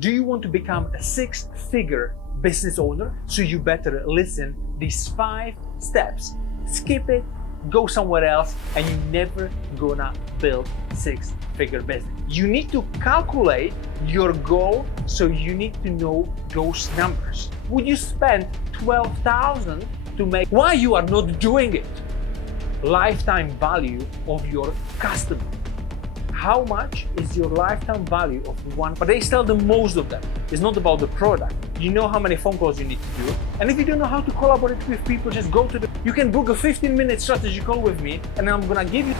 Do you want to become a six-figure business owner? So you better listen these 5 steps. Skip it, go somewhere else, and you're never gonna build six-figure business. You need to calculate your goal, so you need to know those numbers. Would you spend $12,000 to make? Why you are not doing it? Lifetime value of your customer. How much is your lifetime value of one? But they sell the most of them. It's not about the product. You know how many phone calls you need to do. And if you don't know how to collaborate with people, just go to you can book a 15-minute strategy call with me, and I'm gonna give you.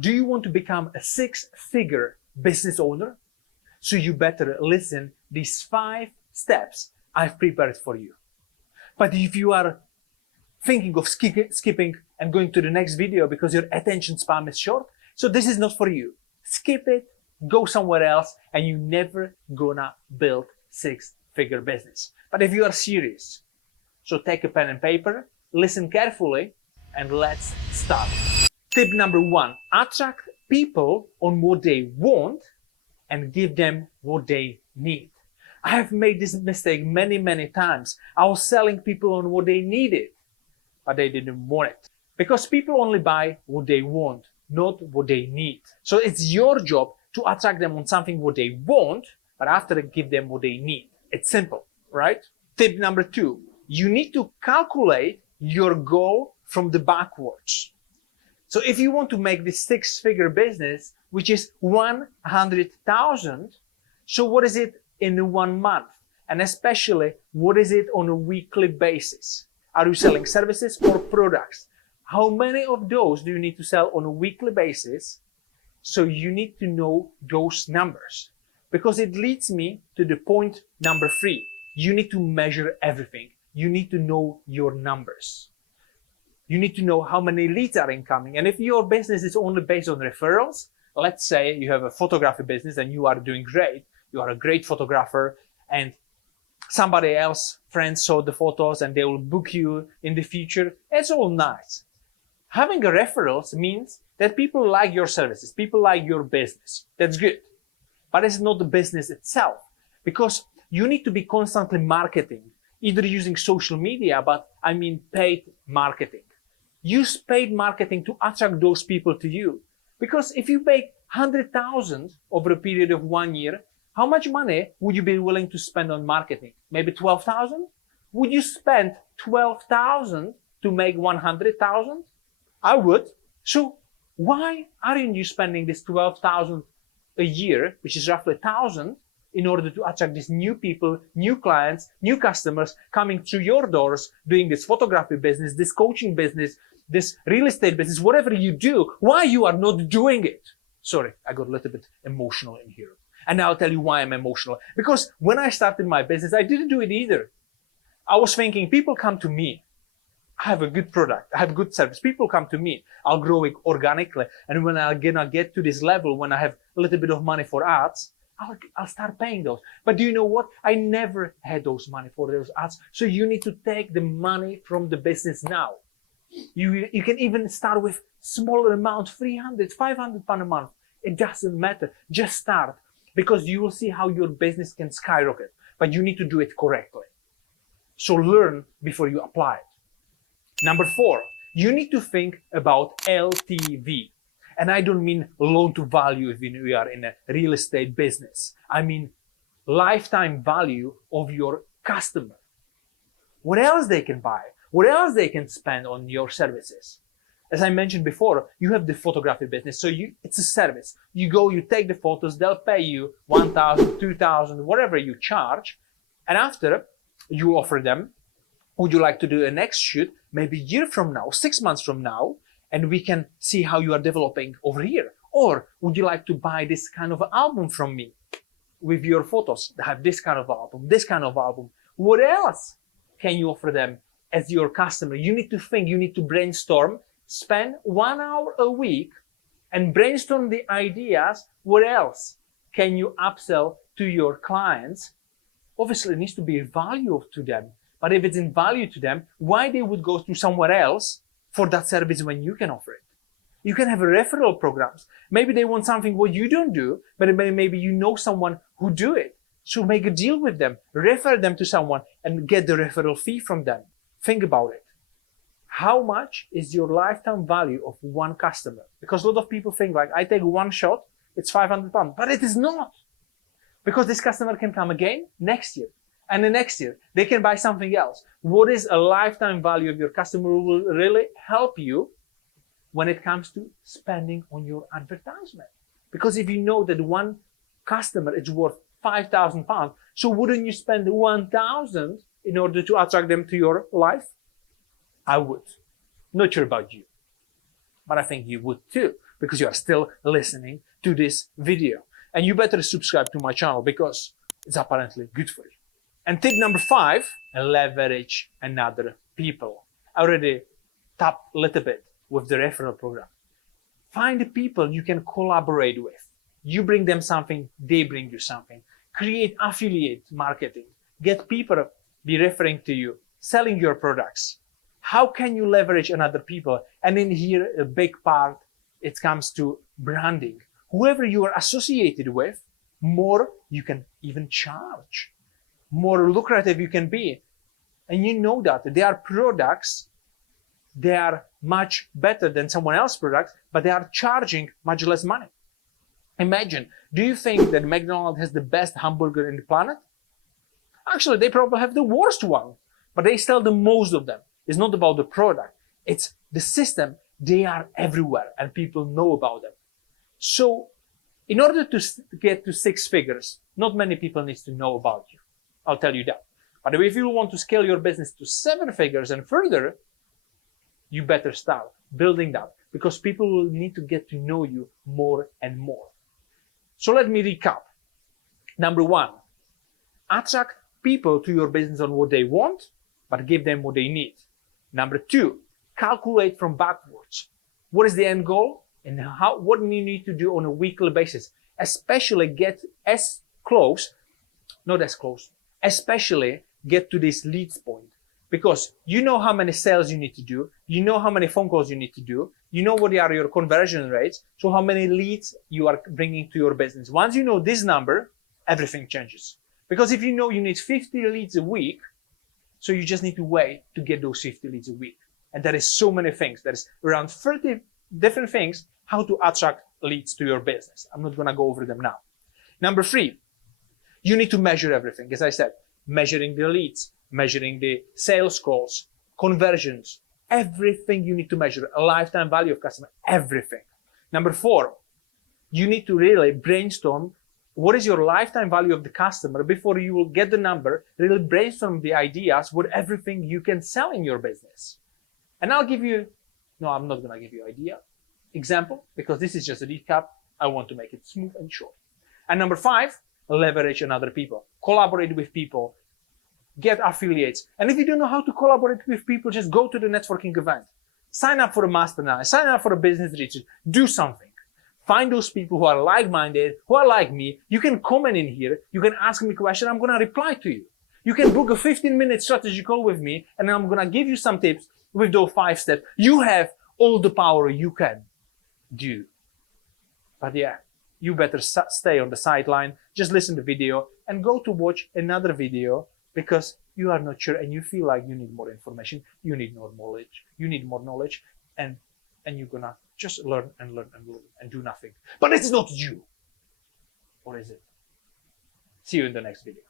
Do you want to become a six-figure business owner? So you better listen these 5 steps I've prepared for you. But if you are thinking of skipping and going to the next video because your attention span is short, so this is not for you. Skip it, go somewhere else, and you're never gonna build six-figure business. But if you are serious, so take a pen and paper, listen carefully, and let's start. Tip number 1, attract people on what they want and give them what they need. I have made this mistake many times. I was selling people on what they needed, but they didn't want it. Because people only buy what they want, not what they need. So it's your job to attract them on something what they want, but after give them what they need. It's simple, right? Tip number 2, you need to calculate your goal from the backwards. So if you want to make this six-figure business, which is 100,000, so what is it in 1 month? And especially, what is it on a weekly basis? Are you selling services or products? How many of those do you need to sell on a weekly basis? So you need to know those numbers. Because it leads me to the point number 3. You need to measure everything. You need to know your numbers. You need to know how many leads are incoming. And if your business is only based on referrals, let's say you have a photography business and you are doing great. You are a great photographer, and somebody else, friends saw the photos and they will book you in the future. It's all nice. Having a referrals means that people like your services, people like your business. That's good. But it's not the business itself, because you need to be constantly marketing, either using social media, but I mean paid marketing. Use paid marketing to attract those people to you. Because if you make 100,000 over a period of 1 year, how much money would you be willing to spend on marketing? Maybe 12,000? Would you spend 12,000 to make 100,000? I would. So why aren't you spending this 12,000 a year, which is roughly 1,000, in order to attract these new people, new clients, new customers coming through your doors, doing this photography business, this coaching business, this real estate business, whatever you do? Why you are not doing it? Sorry, I got a little bit emotional in here. And I'll tell you why I'm emotional. Because when I started my business, I didn't do it either. I was thinking, people come to me. I have a good product. I have a good service. People come to me. I'll grow it organically. And when I'm gonna get to this level, when I have a little bit of money for ads, I'll start paying those. But do you know what? I never had those money for those ads. So you need to take the money from the business now. You can even start with smaller amount, 300, 500 pounds a month. It doesn't matter. Just start, because you will see how your business can skyrocket. But you need to do it correctly. So learn before you apply it. Number 4, you need to think about LTV. And I don't mean loan to value if we are in a real estate business. I mean lifetime value of your customer. What else they can buy? What else they can spend on your services? As I mentioned before, you have the photography business. So it's a service. You go, you take the photos, they'll pay you 1,000, 2,000, whatever you charge. And after, you offer them, would you like to do a next shoot, maybe a year from now, 6 months from now, and we can see how you are developing over here? Or would you like to buy this kind of album from me with your photos? I have this kind of album, this kind of album. What else can you offer them as your customer? You need to think, you need to brainstorm, spend 1 hour a week and brainstorm the ideas. What else can you upsell to your clients? Obviously, it needs to be value to them. But if it's in value to them, why they would go to somewhere else for that service when you can offer it? You can have referral programs. Maybe they want something what you don't do, but maybe you know someone who do it. So make a deal with them, refer them to someone and get the referral fee from them. Think about it. How much is your lifetime value of one customer? Because a lot of people think like, I take one shot, it's £500, but it is not. Because this customer can come again next year and the next year. They can buy something else. What is a lifetime value of your customer will really help you when it comes to spending on your advertisement. Because if you know that one customer is worth £5,000, so wouldn't you spend 1,000 in order to attract them to your life? I would. Not sure about you, but I think you would too, because you are still listening to this video. And you better subscribe to my channel because it's apparently good for you. And tip number 5, leverage another people. I already tapped a little bit with the referral program. Find the people you can collaborate with. You bring them something, they bring you something. Create affiliate marketing. Get people be referring to you, selling your products. How can you leverage another people? And in here, a big part, it comes to branding. Whoever you are associated with, more you can even charge. More lucrative you can be. And you know that their products, they are much better than someone else's products, but they are charging much less money. Imagine, do you think that McDonald's has the best hamburger in the planet? Actually, they probably have the worst one, but they sell the most of them. It's not about the product. It's the system. They are everywhere and people know about them. So in order to get to 6 figures, not many people need to know about you. I'll tell you that. But if you want to scale your business to 7 figures and further, you better start building that because people will need to get to know you more and more. So let me recap. Number 1, attract people to your business on what they want, but give them what they need. Number 2, calculate from backwards. What is the end goal and what do you need to do on a weekly basis? Especially get especially get to this leads point. Because you know how many sales you need to do, you know how many phone calls you need to do, you know what are your conversion rates, so how many leads you are bringing to your business. Once you know this number, everything changes. Because if you know you need 50 leads a week, so you just need to wait to get those 50 leads a week. And there is so many things. There is around 30 different things how to attract leads to your business. I'm not going to go over them now. Number 3, you need to measure everything. As I said, measuring the leads, measuring the sales calls, conversions, everything you need to measure, a lifetime value of customer, everything. Number 4, you need to really brainstorm what is your lifetime value of the customer before you will get the number, really brainstorm the ideas, what everything you can sell in your business. And I'm not going to give you idea, example, because this is just a recap. I want to make it smooth and short. And number 5, leverage on other people, collaborate with people, get affiliates. And if you don't know how to collaborate with people, just go to the networking event, sign up for a mastermind, sign up for a business retreat, do something. Find those people who are like-minded, who are like me. You can comment in here. You can ask me a question. I'm going to reply to you. You can book a 15-minute strategy call with me, and I'm going to give you some tips with those 5 steps. You have all the power you can do. But yeah, you better stay on the sideline. Just listen to the video and go to watch another video because you are not sure and you feel like you need more information. You need more knowledge. You need more knowledge, and you're going to just learn and learn and learn and do nothing. But it's not you. Or is it? See you in the next video.